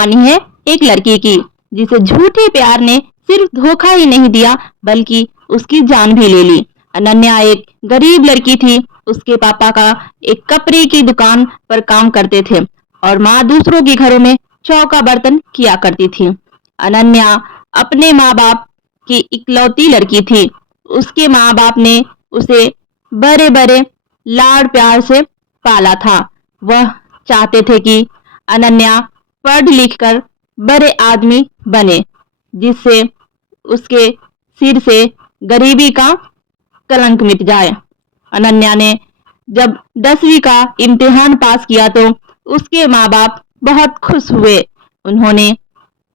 कहानी है एक लड़की की, जिसे झूठे प्यार ने सिर्फ धोखा ही नहीं दिया बल्कि उसकी जान भी ले ली। अनन्या एक गरीब लड़की थी। उसके पापा का एक कपड़े की दुकान पर काम करते थे और माँ दूसरों के घरों में चौका बर्तन किया करती थी। अनन्या अपने माँ बाप की इकलौती लड़की थी। उसके माँ बाप ने उसे बड़े बड़े लाड प्यार से पाला था। वह चाहते थे कि अनन्या पढ़ लिख कर बड़े आदमी बने, जिससे उसके सिर से गरीबी का कलंक मिट जाए। अनन्या ने जब 10वीं का इम्तिहान पास किया तो उसके माँ बाप बहुत खुश हुए। उन्होंने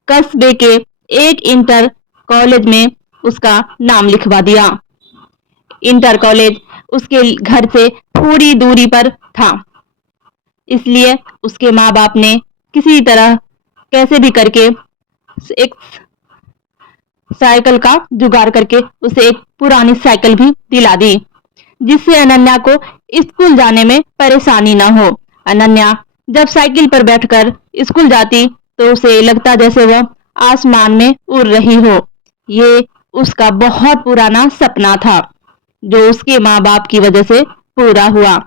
कस्बे के एक इंटर कॉलेज में उसका नाम लिखवा दिया। इंटर कॉलेज उसके घर से थोड़ी दूरी पर था, इसलिए उसके माँ बाप ने किसी तरह कैसे भी करके एक साइकिल का जुगाड़ करके उसे एक पुरानी साइकिल भी दिला दी, जिससे अनन्या को स्कूल जाने में परेशानी न हो। अनन्या जब साइकिल पर बैठकर स्कूल जाती तो उसे लगता जैसे वह आसमान में उड़ रही हो। ये उसका बहुत पुराना सपना था जो उसके माँ बाप की वजह से पूरा हुआ।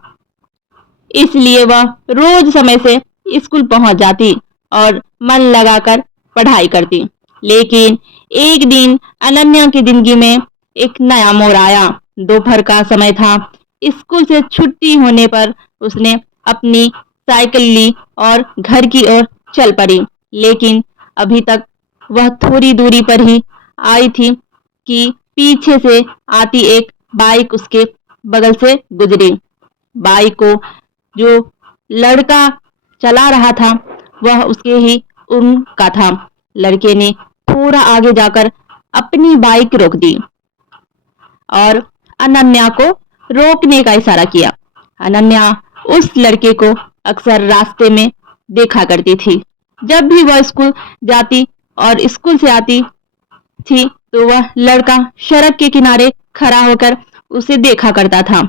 इसलिए वह रोज समय से स्कूल पहुंच जाती और मन लगाकर पढ़ाई करती। लेकिन एक दिन अनन्या की जिंदगी में एक नया मोड़ आया। दोपहर का समय था। स्कूल से छुट्टी होने पर उसने अपनी साइकिल ली और घर की ओर चल पड़ी। लेकिन अभी तक वह थोड़ी दूरी पर ही आई थी कि पीछे से आती एक बाइक उसके बगल से गुजरी। बाइक को जो लड़का चला रहा था वह उसके ही उम्र का था। लड़के ने थोड़ा आगे जाकर अपनी बाइक रोक दी और अनन्या को रोकने का इशारा किया। अनन्या उस लड़के को अक्सर रास्ते में देखा करती थी। जब भी वह स्कूल जाती और स्कूल से आती थी तो वह लड़का सड़क के किनारे खड़ा होकर उसे देखा करता था।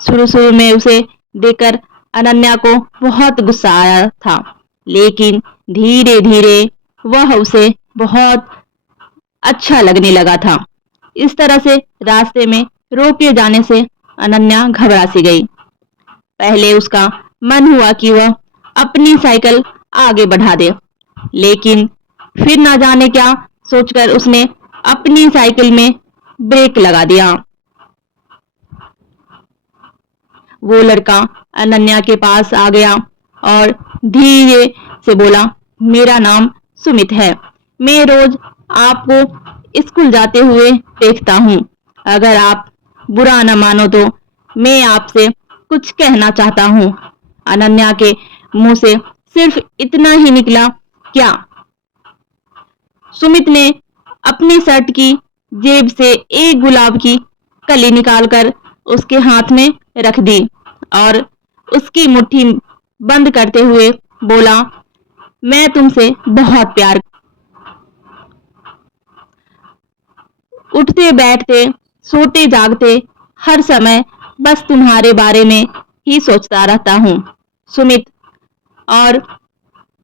शुरू शुरू में उसे देखकर अनन्या को बहुत गुस्सा आया था, लेकिन धीरे धीरे वह उसे बहुत अच्छा लगने लगा था। इस तरह से रास्ते में रोके जाने से अनन्या घबरा सी गई। पहले उसका मन हुआ कि वह अपनी साइकिल आगे बढ़ा दे, लेकिन फिर ना जाने क्या सोचकर उसने अपनी साइकिल में ब्रेक लगा दिया। वो लड़का अनन्या के पास आ गया और धीरे से बोला, मेरा नाम सुमित है। मैं रोज आपको स्कूल जाते हुए देखता हूँ। अगर आप बुरा न मानो तो मैं आपसे कुछ कहना चाहता हूँ। अनन्या के मुंह से सिर्फ इतना ही निकला, क्या? सुमित ने अपनी शर्ट की जेब से एक गुलाब की कली निकालकर उसके हाथ में रख दी और उसकी मुट्ठी बंद करते हुए बोला, मैं तुमसे बहुत प्यार। उठते बैठते सोते जागते हर समय बस तुम्हारे बारे में ही सोचता रहता हूँ। सुमित और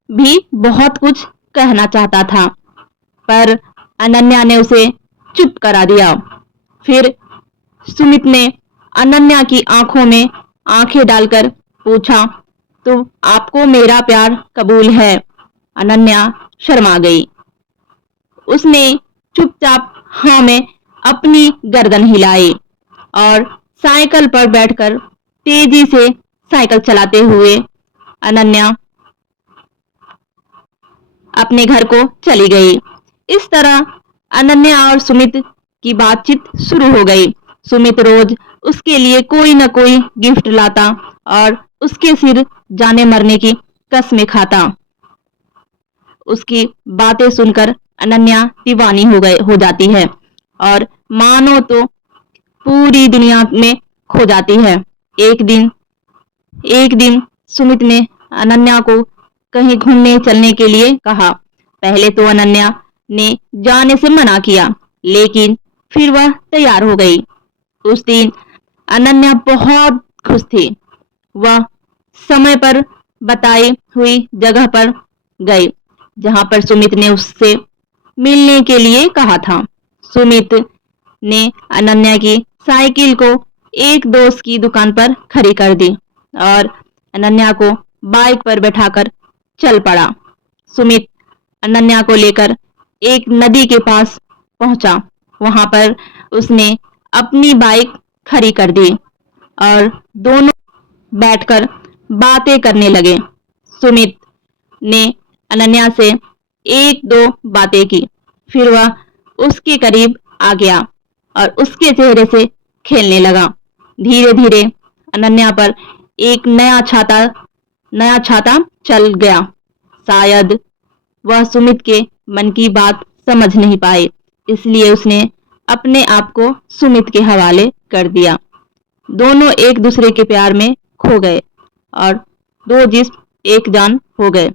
भी बहुत कुछ कहना चाहता था, पर अनन्या ने उसे चुप करा दिया। फिर सुमित ने अनन्या की आंखों में आंखें डालकर पूछा, तो आपको मेरा प्यार कबूल है? अनन्या शर्मा गई। उसने चुपचाप हाँ में अपनी गर्दन हिलाई और साइकिल पर बैठकर तेजी से साइकिल चलाते हुए अनन्या अपने घर को चली गई। इस तरह अनन्या और सुमित की बातचीत शुरू हो गई। सुमित रोज उसके लिए कोई न कोई गिफ्ट लाता और उसके सिर जाने मरने की कसमें खाता। उसकी बातें सुनकर अनन्या दीवानी हो जाती है और मानो तो पूरी दुनिया में खो जाती है। एक दिन सुमित ने अनन्या को कहीं घूमने चलने के लिए कहा। पहले तो अनन्या ने जाने से मना किया, लेकिन फिर वह तैयार हो गई। उस दिन अनन्या बहुत खुश थी। वह समय पर बताई हुई जगह पर गई जहां पर सुमित ने उससे मिलने के लिए कहा था। सुमित ने अनन्या की साइकिल को एक दोस्त की दुकान पर खड़ी कर दी और अनन्या को बाइक पर बैठाकर चल पड़ा। सुमित अनन्या को लेकर एक नदी के पास पहुंचा। वहां पर उसने अपनी बाइक खड़ी कर दी और दोनों बैठकर बातें करने लगे। सुमित ने अनन्या से एक दो बातें की, फिर वह उसके करीब आ गया और उसके चेहरे से खेलने लगा। धीरे धीरे अनन्या पर एक नया छाता चल गया। शायद वह सुमित के मन की बात समझ नहीं पाए, इसलिए उसने अपने आप को सुमित के हवाले कर दिया। दोनों एक दूसरे के प्यार में खो गए और दो जिस्म एक जान हो गए।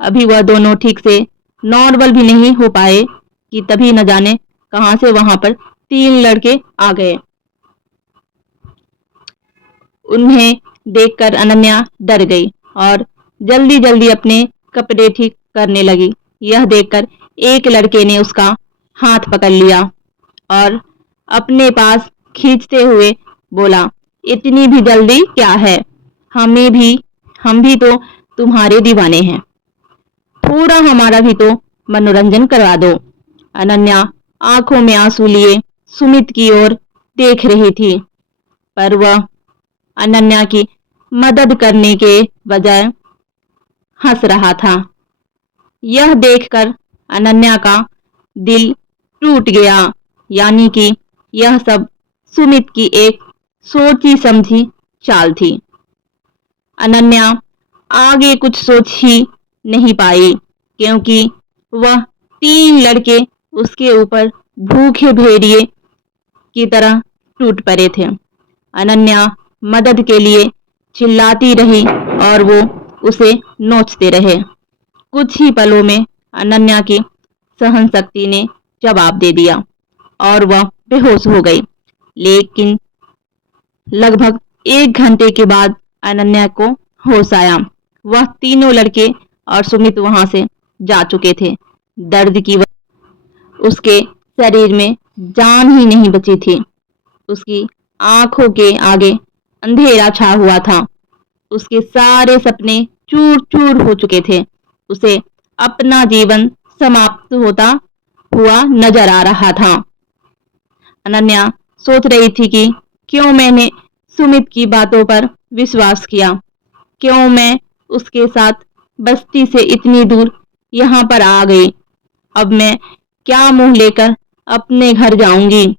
अभी वह दोनों ठीक से नॉर्मल भी नहीं हो पाए कि तभी न जाने कहां से वहां पर 3 लड़के आ गए। उन्हें देखकर अनन्या डर गई और जल्दी जल्दी अपने कपड़े ठीक करने लगी। यह देखकर एक लड़के ने उसका हाथ पकड़ लिया और अपने पास खींचते हुए बोला, इतनी भी जल्दी क्या है? हम भी तो तुम्हारे दीवाने हैं। थोड़ा हमारा भी तो मनोरंजन करवा दो। अनन्या आंखों में आंसू लिए सुमित की ओर देख रही थी, पर वह अनन्या की मदद करने के बजाय हंस रहा था। यह देखकर अनन्या का दिल टूट गया, यानी कि यह सब सुमित की एक सोची समझी चाल थी। अनन्या आगे कुछ सोच ही नहीं पाई, क्योंकि वह 3 लड़के उसके ऊपर भूखे भेड़िए की तरह टूट पड़े थे। अनन्या मदद के लिए चिल्लाती रही और वो उसे नोचते रहे। कुछ ही पलों में अनन्या की सहन शक्ति ने जवाब दे दिया और वह बेहोश हो गई। लेकिन लगभग 1 घंटे के बाद अनन्या को होश आया। वह तीनों लड़के और सुमित वहां से जा चुके थे। दर्द की वजह उसके शरीर में जान ही नहीं बची थी। उसकी आंखों के आगे अंधेरा छा हुआ था। उसके सारे सपने चूर चूर हो चुके थे। उसे अपना जीवन समाप्त होता हुआ नजर आ रहा था। अनन्या सोच रही थी कि क्यों मैंने सुमित की बातों पर विश्वास किया, क्यों मैं उसके साथ बस्ती से इतनी दूर यहाँ पर आ गई। अब मैं क्या मुंह लेकर अपने घर जाऊंगी,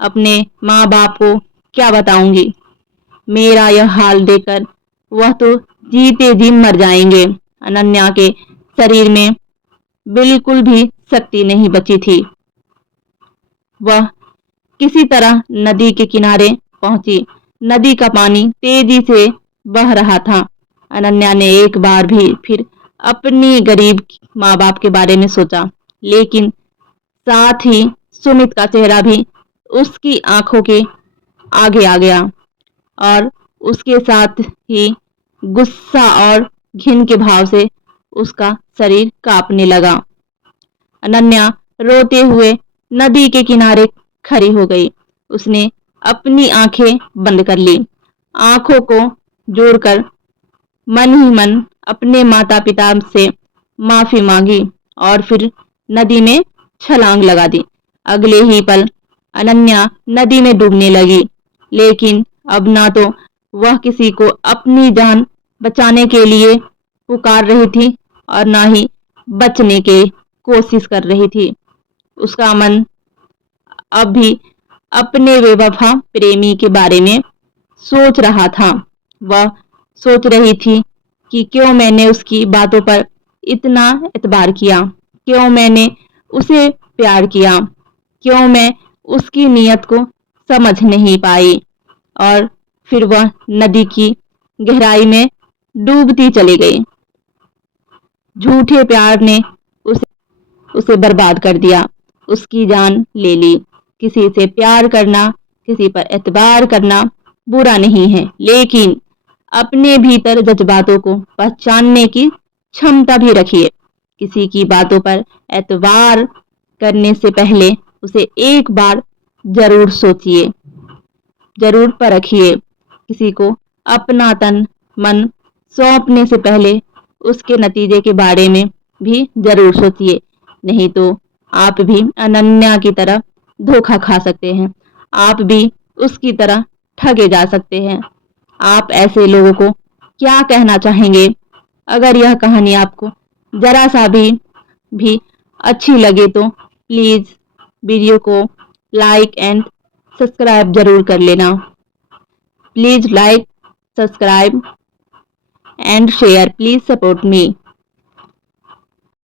अपने माँ बाप को क्या बताऊंगी। मेरा यह हाल देखकर वह तो जीते जी मर जाएंगे। अनन्या के शरीर में बिल्कुल भी शक्ति नहीं बची थी। वह किसी तरह नदी के किनारे पहुंची। नदी का पानी तेजी से बह रहा था। अनन्या ने एक बार भी फिर अपनी गरीब माँ बाप के बारे में सोचा, लेकिन साथ ही सुमित का चेहरा भी उसकी आंखों के आगे आ गया और उसके साथ ही गुस्सा और घिन के भाव से उसका शरीर कांपने लगा। अनन्या रोते हुए नदी के किनारे खड़ी हो गई। उसने अपनी आंखें बंद कर ली, आंखों को जोड़कर मन ही मन अपने माता पिता से माफी मांगी और फिर नदी में छलांग लगा दी। अगले ही पल अनन्या नदी में डूबने लगी, लेकिन अब ना तो वह किसी को अपनी जान बचाने के लिए पुकार रही थी और ना ही बचने की कोशिश कर रही थी। उसका मन अब भी अपने बेवफा प्रेमी के बारे में सोच रहा था। वह सोच रही थी कि क्यों मैंने उसकी बातों पर इतना एतबार किया, क्यों मैंने उसे प्यार किया, क्यों मैं उसकी नीयत को समझ नहीं पाई। और फिर वह नदी की गहराई में डूबती चली गई। झूठे प्यार ने उसे बर्बाद कर दिया, उसकी जान ले ली। किसी से प्यार करना, किसी पर एतबार करना बुरा नहीं है, लेकिन अपने भीतर जज्बातों को पहचानने की क्षमता भी रखिए। किसी की बातों पर एतबार करने से पहले उसे एक बार जरूर सोचिए, जरूर परखिए। किसी को अपना तन मन सौंपने से पहले उसके नतीजे के बारे में भी जरूर सोचिए, नहीं तो आप भी अनन्या की तरह धोखा खा सकते हैं, आप भी उसकी तरह ठगे जा सकते हैं। आप ऐसे लोगों को क्या कहना चाहेंगे? अगर यह कहानी आपको जरा सा भी अच्छी लगे तो प्लीज वीडियो को लाइक एंड सब्सक्राइब जरूर कर लेना। Please like, subscribe and share, please support me.